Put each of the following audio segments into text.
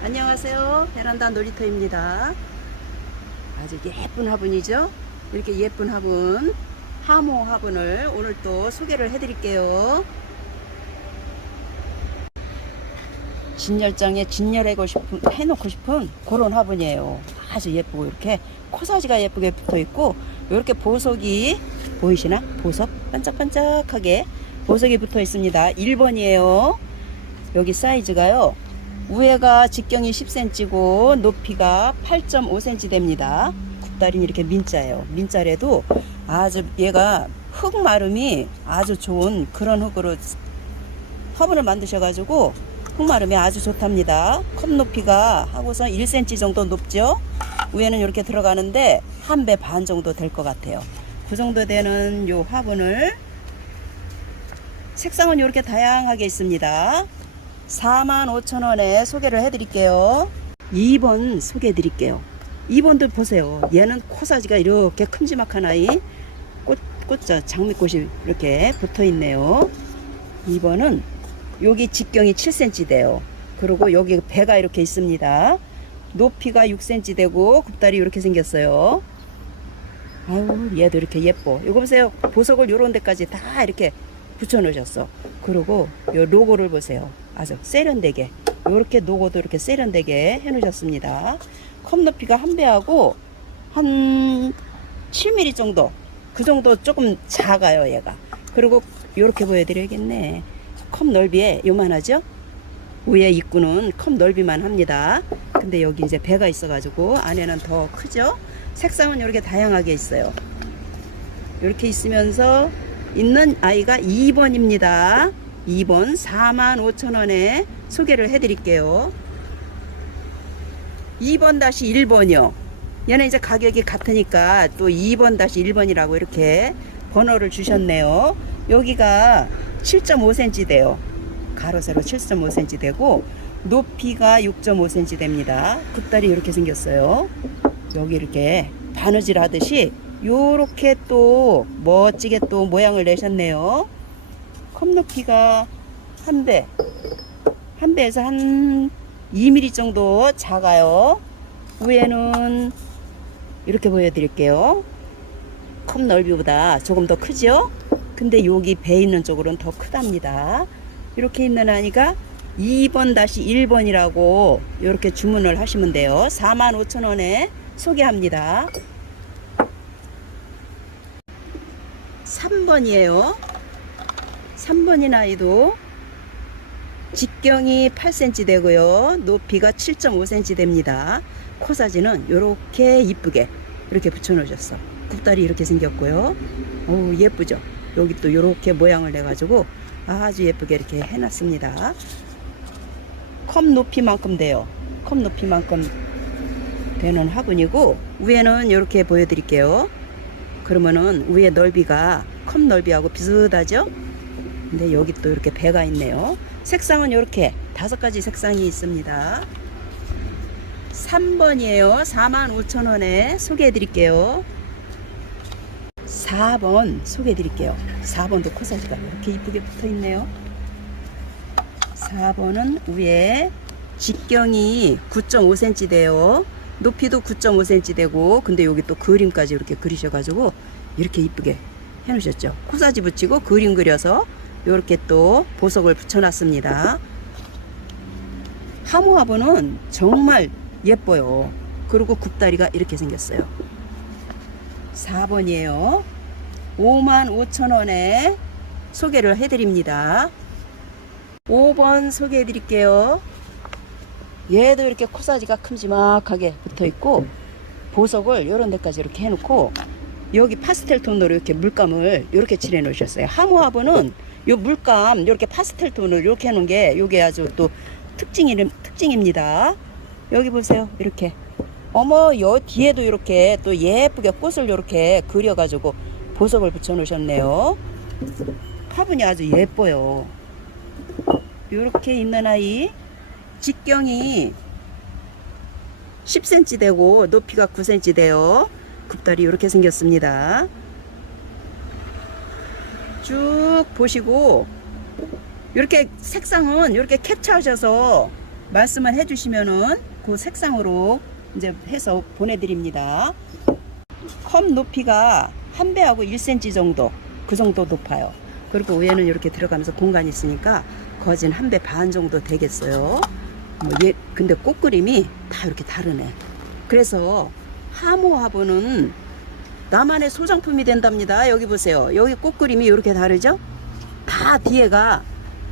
안녕하세요. 베란다 놀이터입니다. 아주 예쁜 화분이죠? 이렇게 예쁜 화분, 하모 화분을 오늘 또 소개를 해드릴게요. 진열장에 진열하고 싶은, 해놓고 싶은 그런 화분이에요. 아주 예쁘고 이렇게 코사지가 예쁘게 붙어 있고 이렇게 보석이 보이시나? 보석 반짝반짝하게 보석이 붙어 있습니다. 1번이에요. 여기 사이즈가요. 위에가 직경이 10cm고 높이가 8.5cm 됩니다. 굽다리는 이렇게 민자예요. 민자래도 아주 얘가 흙 마름이 아주 좋은 그런 흙으로 화분을 만드셔가지고 흙 마름이 아주 좋답니다. 컵 높이가 하고서 1cm 정도 높죠. 위에는 이렇게 들어가는데 한 배 반 정도 될 것 같아요. 그 정도 되는 요 화분을 색상은 이렇게 다양하게 있습니다. 45,000원에 소개를 해드릴게요. 2번 소개해 드릴게요. 2번도 보세요. 얘는 코사지가 이렇게 큼지막한 아이. 꽃, 꽃자 장미꽃이 이렇게 붙어 있네요. 2번은 여기 직경이 7cm 돼요. 그리고 여기 배가 이렇게 있습니다. 높이가 6cm 되고 굽다리 이렇게 생겼어요. 아유 얘도 이렇게 예뻐. 이거 보세요. 보석을 요런 데까지 다 이렇게 붙여 놓으셨어. 그리고 요 로고를 보세요. 아주 세련되게 이렇게 로고도 이렇게 세련되게 해 놓으셨습니다. 컵 높이가 한 배하고 한 7mm 정도 그 정도 조금 작아요 얘가. 그리고 이렇게 보여드려야겠네. 컵 넓이에 요만하죠? 위에 입구는 컵 넓이만 합니다. 근데 여기 이제 배가 있어 가지고 안에는 더 크죠? 색상은 이렇게 다양하게 있어요. 이렇게 있으면서 있는 아이가 2번입니다. 2번 45,000원에 소개를 해드릴게요. 2번 다시 1번이요. 얘는 이제 가격이 같으니까 또 2번 다시 1번이라고 이렇게 번호를 주셨네요. 여기가 7.5cm 돼요. 가로 세로 7.5cm 되고 높이가 6.5cm 됩니다. 급다리 이렇게 생겼어요. 여기 이렇게 바느질 하듯이 요렇게 또 멋지게 또 모양을 내셨네요. 컵 높이가 한 배, 한 배에서 한 2mm 정도 작아요. 위에는 이렇게 보여드릴게요. 컵 넓이보다 조금 더 크죠? 근데 여기 배 있는 쪽으로는 더 크답니다. 이렇게 있는 아이가 2번-1번이라고 이렇게 주문을 하시면 돼요. 45,000원에 소개합니다. 3번이에요. 3번인 아이도 직경이 8cm 되고요. 높이가 7.5cm 됩니다. 코 사진은 이렇게 이쁘게 이렇게 붙여 놓으셨어. 굽다리 이렇게 생겼고요. 오, 예쁘죠? 여기 또 이렇게 모양을 내가지고 아주 예쁘게 이렇게 해놨습니다. 컵 높이만큼 돼요. 컵 높이만큼 되는 화분이고 위에는 이렇게 보여드릴게요. 그러면은 위에 넓이가 컵 넓이하고 비슷하죠? 근데 여기 또 이렇게 배가 있네요. 색상은 이렇게 다섯 가지 색상이 있습니다. 3번이에요. 45,000원에 소개해 드릴게요. 4번 소개해 드릴게요. 4번도 코사지가 이렇게 이쁘게 붙어 있네요. 4번은 위에 직경이 9.5cm 돼요. 높이도 9.5cm 되고 근데 여기 또 그림까지 이렇게 그리셔가지고 이렇게 이쁘게 해놓으셨죠. 코사지 붙이고 그림 그려서 이렇게 또 보석을 붙여놨습니다. 하모 화분은 정말 예뻐요. 그리고 굽다리가 이렇게 생겼어요. 4번이에요. 55,000원에 소개를 해드립니다. 5번 소개해드릴게요. 얘도 이렇게 코사지가 큼지막하게 붙어 있고 보석을 이런 데까지 이렇게 해놓고 여기 파스텔 톤으로 이렇게 물감을 이렇게 칠해 놓으셨어요. 하모 화분은 요 물감 이렇게 파스텔 톤으로 이렇게 해놓은 게 이게 아주 또 특징이 특징입니다. 여기 보세요. 이렇게 어머 여 뒤에도 이렇게 또 예쁘게 꽃을 이렇게 그려가지고 보석을 붙여 놓으셨네요. 화분이 아주 예뻐요. 이렇게 있는 아이 직경이 10cm 되고 높이가 9cm 돼요. 굽다리 이렇게 생겼습니다. 쭉 보시고 이렇게 색상은 이렇게 캡처하셔서 말씀을 해주시면은 그 색상으로 이제 해서 보내드립니다. 컵 높이가 한 배하고 1cm 정도 그 정도 높아요. 그리고 위에는 이렇게 들어가면서 공간이 있으니까 거진 한 배 반 정도 되겠어요. 뭐 얘, 근데 꽃그림이 다 이렇게 다르네. 그래서 하모 화분은 나만의 소장품이 된답니다. 여기 보세요. 여기 꽃그림이 이렇게 다르죠? 다 뒤에가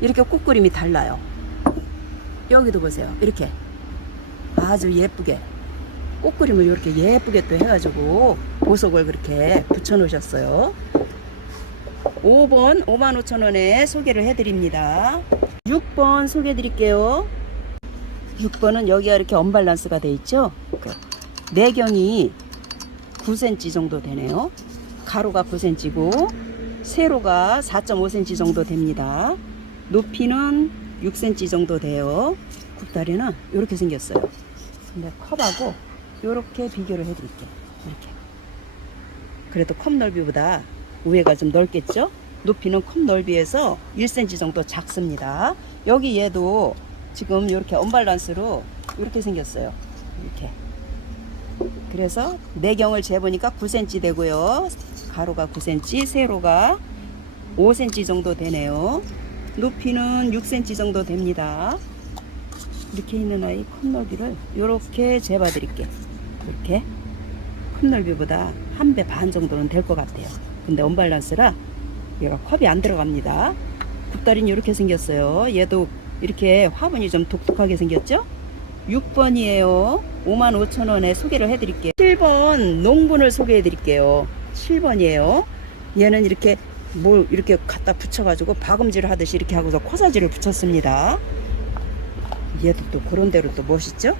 이렇게 꽃그림이 달라요. 여기도 보세요. 이렇게 아주 예쁘게 꽃그림을 이렇게 예쁘게 또 해가지고 보석을 그렇게 붙여 놓으셨어요. 5번 55,000원에 소개를 해드립니다. 6번 소개해 드릴게요. 6번은 여기가 이렇게 언밸런스가 돼 있죠. 그 내경이 9cm 정도 되네요. 가로가 9cm고 세로가 4.5cm 정도 됩니다. 높이는 6cm 정도 돼요. 굽다리는 이렇게 생겼어요. 근데 컵하고 이렇게 비교를 해드릴게요. 이렇게. 그래도 컵 넓이보다 위에가 좀 넓겠죠? 높이는 컵 넓이에서 1cm 정도 작습니다. 여기 얘도 지금 이렇게 언밸런스로 이렇게 생겼어요. 이렇게. 그래서 내경을 재보니까 9cm 되고요. 가로가 9cm, 세로가 5cm 정도 되네요. 높이는 6cm 정도 됩니다. 이렇게 있는 아이 컵 넓이를 이렇게 재봐 드릴게요. 이렇게 컵 넓이보다 한 배 반 정도는 될 것 같아요. 근데 언밸런스라 얘가 컵이 안 들어갑니다. 굽다리는 이렇게 생겼어요. 얘도 이렇게 화분이 좀 독특하게 생겼죠? 6번이에요. 55,000원에 소개를 해드릴게요. 7번 농분을 소개해 드릴게요. 7번이에요. 얘는 이렇게 뭘 이렇게 갖다 붙여가지고 박음질을 하듯이 이렇게 하고서 코사지를 붙였습니다. 얘도 또 그런 대로 또 멋있죠?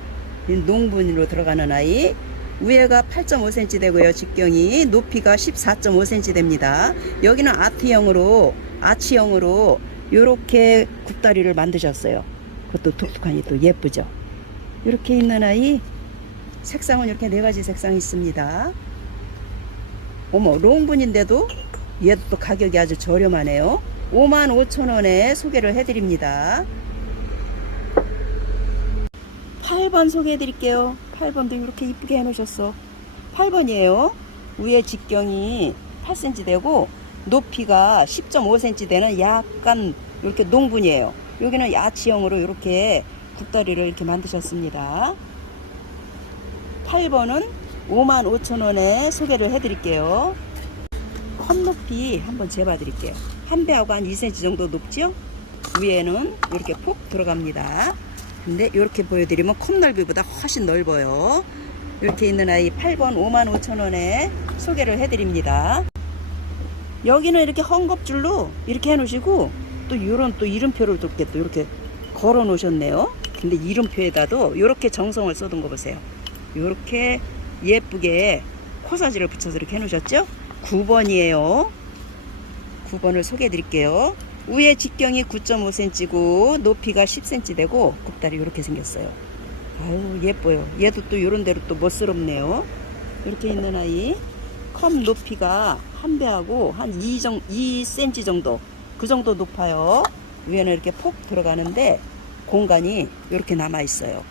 이 농분으로 들어가는 아이. 위에가 8.5cm 되고요. 직경이 높이가 14.5cm 됩니다. 여기는 아트형으로 아치형으로 이렇게 굽다리를 만드셨어요. 그것도 독특하니 또 예쁘죠. 이렇게 있는 아이 색상은 이렇게 네 가지 색상이 있습니다. 어머 롱분인데도 얘도 또 가격이 아주 저렴하네요. 55,000원에 소개를 해드립니다. 8번 소개해 드릴게요. 8번도 이렇게 이쁘게 해놓으셨어. 8번이에요. 위에 직경이 8cm 되고 높이가 10.5cm 되는 약간 이렇게 농분이에요. 여기는 야치형으로 이렇게 굽다리를 이렇게 만드셨습니다. 8번은 55,000원에 소개를 해드릴게요. 컵 높이 한번 재봐 드릴게요. 한 배하고 한 2cm 정도 높죠? 위에는 이렇게 폭 들어갑니다. 근데 이렇게 보여드리면 컵 넓이보다 훨씬 넓어요. 이렇게 있는 아이 8번 55,000원에 소개를 해드립니다. 여기는 이렇게 헝겊줄로 이렇게 해놓으시고 또 이런 또 이름표를 또 이렇게 걸어 놓으셨네요. 근데 이름표에다도 이렇게 정성을 써둔 거 보세요. 이렇게 예쁘게 코사지를 붙여서 이렇게 해놓으셨죠? 9번이에요. 9번을 소개해 드릴게요. 위에 직경이 9.5cm고 높이가 10cm 되고 굽다리 이렇게 생겼어요. 아유 예뻐요. 얘도 또 이런 대로 또 멋스럽네요. 이렇게 있는 아이 컵 높이가 한 배하고 한 2, 정, 2cm 정도 그 정도 높아요. 위에는 이렇게 폭 들어가는데 공간이 이렇게 남아 있어요.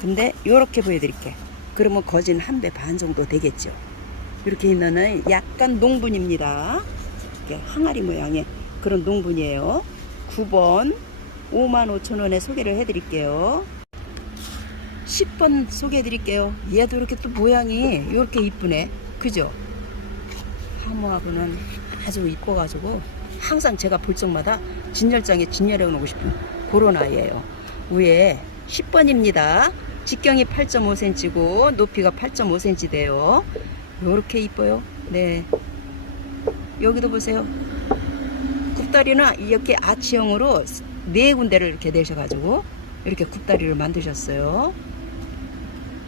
근데 이렇게 보여드릴게. 그러면 거진 한 배 반 정도 되겠죠. 이렇게 있는 약간 농분입니다. 항아리 모양의 그런 농분이에요. 9번 55,000원에 소개를 해드릴게요. 10번 소개해드릴게요. 얘도 이렇게 또 모양이 이렇게 이쁘네. 그죠? 하모하고는 아주 이뻐가지고 항상 제가 볼 적마다 진열장에 진열해 놓고 싶은 아이예요. 위에 10번입니다. 직경이 8.5cm고 높이가 8.5cm 돼요. 이렇게 이뻐요. 네. 여기도 보세요. 굽다리는 이렇게 아치형으로 네 군데를 이렇게 내셔가지고 이렇게 굽다리를 만드셨어요.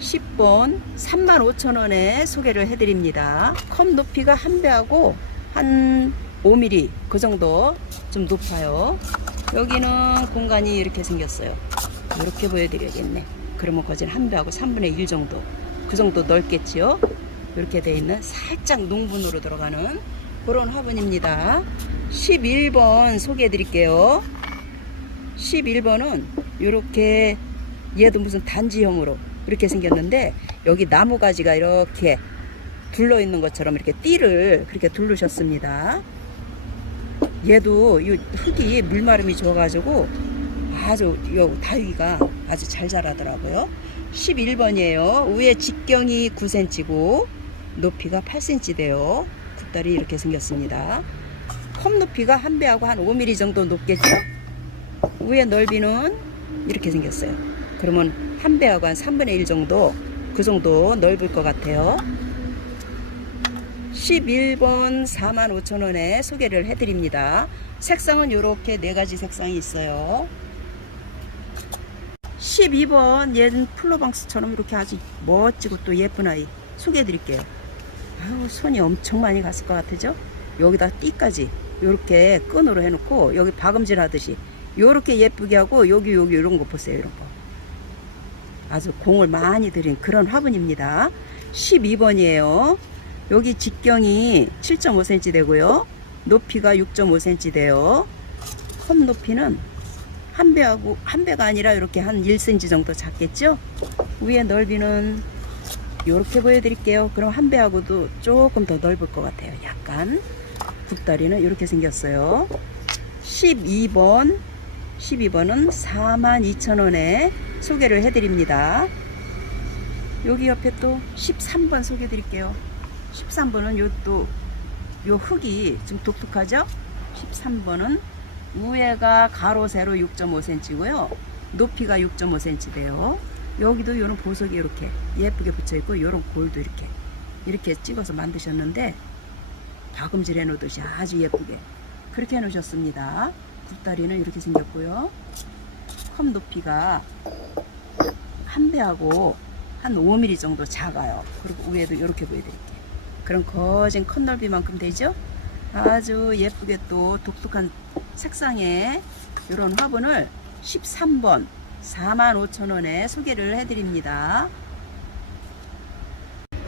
10번 35,000원에 소개를 해드립니다. 컵 높이가 한 배하고 한 5mm 그 정도 좀 높아요. 여기는 공간이 이렇게 생겼어요. 이렇게 보여드려야겠네. 그러면 거진 한 배하고 3분의 1 정도 그 정도 넓겠지요. 이렇게 돼 있는 살짝 농분으로 들어가는 그런 화분입니다. 11번 소개해 드릴게요. 11번은 이렇게 얘도 무슨 단지형으로 이렇게 생겼는데 여기 나무 가지가 이렇게 둘러 있는 것처럼 이렇게 띠를 그렇게 두르셨습니다. 얘도 이 흙이 물마름이 좋아가지고 아주 요 다위가 아주 잘 자라더라고요. 11번이에요. 위에 직경이 9cm고 높이가 8cm 돼요. 굿다리 이렇게 생겼습니다. 컵 높이가 한 배하고 한 5mm 정도 높겠죠? 위에 넓이는 이렇게 생겼어요. 그러면 한 배하고 한 3분의 1 정도 그 정도 넓을 것 같아요. 11번 45,000원에 소개를 해드립니다. 색상은 이렇게 네 가지 색상이 있어요. 12번 얘는 플로방스처럼 이렇게 아주 멋지고 또 예쁜 아이 소개해드릴게요. 아우 손이 엄청 많이 갔을 것 같으죠? 여기다 띠까지 이렇게 끈으로 해놓고 여기 박음질 하듯이 이렇게 예쁘게 하고 여기 여기 이런 거 보세요 이런 거 아주 공을 많이 들인 그런 화분입니다 12번이에요 여기 직경이 7.5cm 되고요. 높이가 6.5cm 돼요. 컵 높이는 한 배하고 한 배가 아니라 이렇게 한 1cm 정도 작겠죠? 위에 넓이는 이렇게 보여드릴게요. 그럼 한 배하고도 조금 더 넓을 것 같아요. 약간 굽다리는 이렇게 생겼어요. 12번 12번은 42,000원에 소개를 해드립니다. 여기 옆에 또 13번 소개해 드릴게요. 13번은 요 또, 요 흙이 좀 독특하죠? 13번은 위에가 가로 세로 6.5cm고요. 높이가 6.5cm 돼요. 여기도 요런 보석이 이렇게 예쁘게 붙여 있고 요런 골도 이렇게 이렇게 찍어서 만드셨는데 박음질 해 놓듯이 아주 예쁘게 그렇게 해 놓으셨습니다. 굽다리는 이렇게 생겼고요. 컵 높이가 한 배하고 한 5mm 정도 작아요. 그리고 위에도 이렇게 보여드릴게요. 그럼 거진 컵 넓이만큼 되죠? 아주 예쁘게 또 독특한 색상의 이런 화분을 13번 45,000원에 소개를 해드립니다.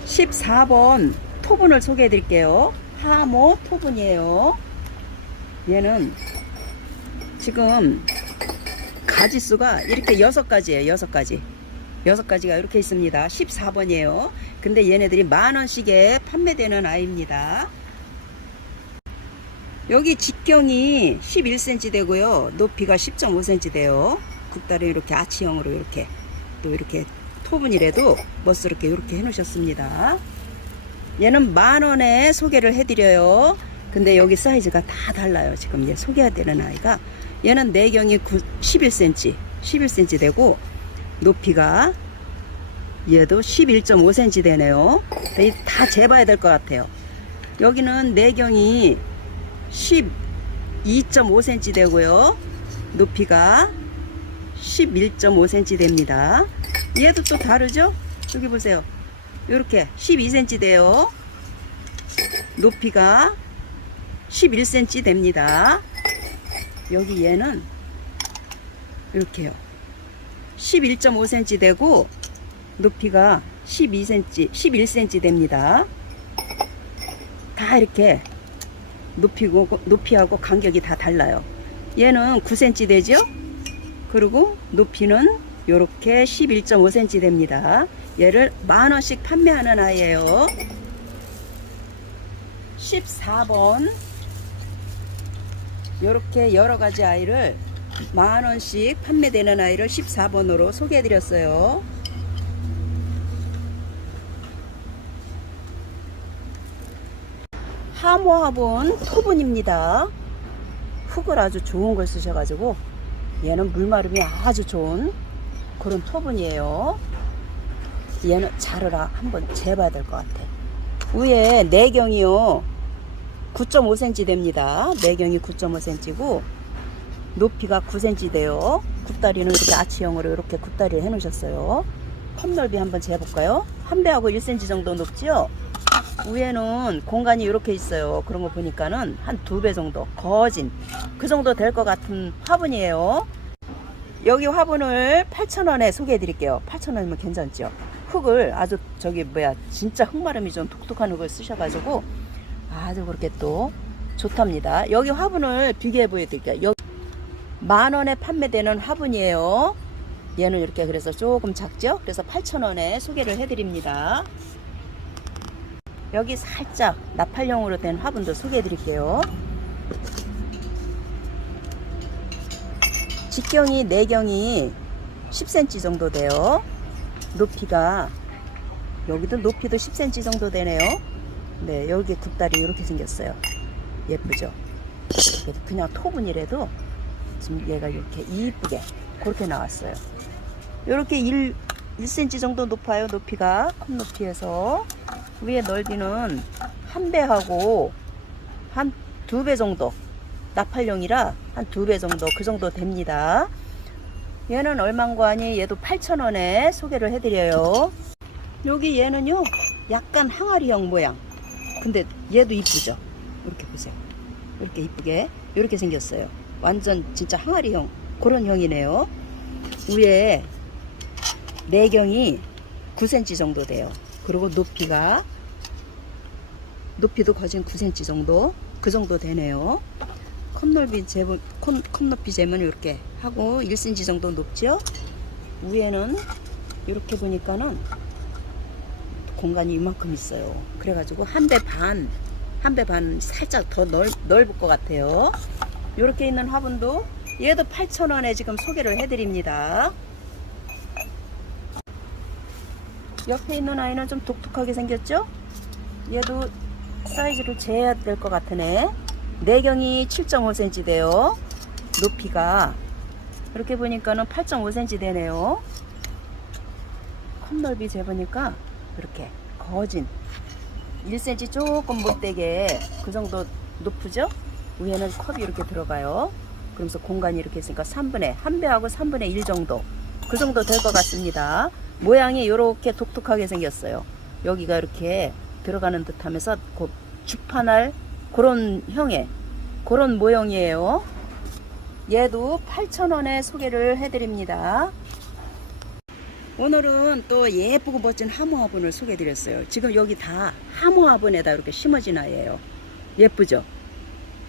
14번 토분을 소개해 드릴게요. 하모 토분이에요. 얘는 지금 가지수가 이렇게 여섯 가지예요. 여섯 가지. 여섯 가지가 이렇게 있습니다. 14번이에요. 근데 얘네들이 만 원씩에 판매되는 아이입니다. 여기 직경이 11cm 되고요. 높이가 10.5cm 돼요. 국다리 이렇게 아치형으로 이렇게 또 이렇게 토분이라도 멋스럽게 이렇게 해 놓으셨습니다. 얘는 만 원에 소개를 해드려요. 근데 여기 사이즈가 다 달라요. 지금 얘 소개해야 되는 아이가 얘는 내경이 9, 11cm, 11cm 되고 높이가 얘도 11.5cm 되네요. 다 재봐야 될 것 같아요. 여기는 내경이 12.5cm 되고요. 높이가 11.5cm 됩니다. 얘도 또 다르죠? 여기 보세요. 이렇게 12cm 돼요. 높이가 11cm 됩니다. 여기 얘는 이렇게요. 11.5cm 되고 높이가 12cm, 11cm 됩니다. 다 이렇게 높이고 높이하고 간격이 다 달라요. 얘는 9cm 되죠? 그리고 높이는 이렇게 11.5cm 됩니다. 얘를 만 원씩 판매하는 아이예요. 14번 이렇게 여러 가지 아이를 만 원씩 판매되는 아이를 14번으로 소개해 드렸어요. 하모화분 토분입니다. 흙을 아주 좋은 걸 쓰셔가지고 얘는 물마름이 아주 좋은 그런 토분이에요. 얘는 자르라 한번 재봐야 될 것 같아. 위에 내경이요 9.5cm 됩니다. 내경이 9.5cm고 높이가 9cm 돼요. 굽다리는 이렇게 아치형으로 이렇게 굽다리를 해놓으셨어요. 컵 넓이 한번 재볼까요? 한 배하고 1cm 정도 높지요? 위에는 공간이 이렇게 있어요. 그런 거 보니까는 한 두 배 정도 거진 그 정도 될 것 같은 화분이에요. 여기 화분을 8,000원에 소개해 드릴게요. 8,000원이면 괜찮죠? 흙을 아주 저기 뭐야 진짜 흙마름이 좀 독특한 흙을 쓰셔가지고 아주 그렇게 또 좋답니다. 여기 화분을 비교해 보여드릴게요. 만 원에 판매되는 화분이에요. 얘는 이렇게 그래서 조금 작죠? 그래서 8,000원에 소개를 해드립니다. 여기 살짝 나팔형으로 된 화분도 소개해 드릴게요. 직경이 내경이 10cm 정도 돼요. 높이가 여기도 높이도 10cm 정도 되네요. 네, 여기 굽다리 이렇게 생겼어요. 예쁘죠? 그냥 토분이라도 지금 얘가 이렇게 이쁘게 그렇게 나왔어요. 이렇게 1, 1cm 정도 높아요. 높이가 컵 높이에서 위에 넓이는 한 배하고 한 두 배 정도 나팔용이라 한 두 배 정도 그 정도 됩니다. 얘는 얼마인가 하니 얘도 8,000원에 소개를 해드려요. 여기 얘는요 약간 항아리형 모양. 근데 얘도 이쁘죠? 이렇게 보세요. 이렇게 이쁘게 이렇게 생겼어요. 완전 진짜 항아리형 그런 형이네요. 위에 내경이 9cm 정도 돼요. 그리고 높이가 높이도 거진 9cm 정도 그 정도 되네요. 컵 넓이 재본 컵, 컵 높이 재면 이렇게 하고 1cm 정도 높죠. 위에는 이렇게 보니까는 공간이 이만큼 있어요. 그래가지고 한 배 반, 한 배 반 살짝 더 넓, 넓을 것 같아요. 이렇게 있는 화분도 얘도 8,000원에 지금 소개를 해드립니다. 옆에 있는 아이는 좀 독특하게 생겼죠? 얘도 사이즈를 재야 될 것 같으네. 내경이 7.5cm 돼요. 높이가 이렇게 보니까는 8.5cm 되네요. 컵 넓이 재보니까 이렇게 거진 1cm 조금 못되게 그 정도 높으죠? 위에는 컵이 이렇게 들어가요. 그러면서 공간이 이렇게 있으니까 3분의 한 배하고 3분의 1 정도 그 정도 될 것 같습니다. 모양이 이렇게 독특하게 생겼어요. 여기가 이렇게 들어가는 듯하면서 그 주판할 그런 형의 그런 모형이에요. 얘도 8,000원에 소개를 해드립니다. 오늘은 또 예쁘고 멋진 하모 화분을 소개해드렸어요. 지금 여기 다 하모 화분에다 이렇게 심어진 아이예요. 예쁘죠?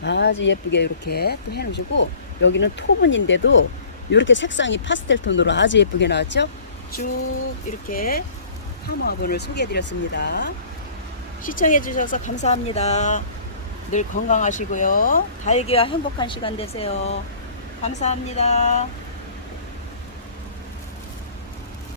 아주 예쁘게 이렇게 또 해놓으시고 여기는 토분인데도 이렇게 색상이 파스텔 톤으로 아주 예쁘게 나왔죠? 쭉 이렇게 하모 화분을 소개해드렸습니다. 시청해주셔서 감사합니다. 늘 건강하시고요. 달기와 행복한 시간 되세요. 감사합니다.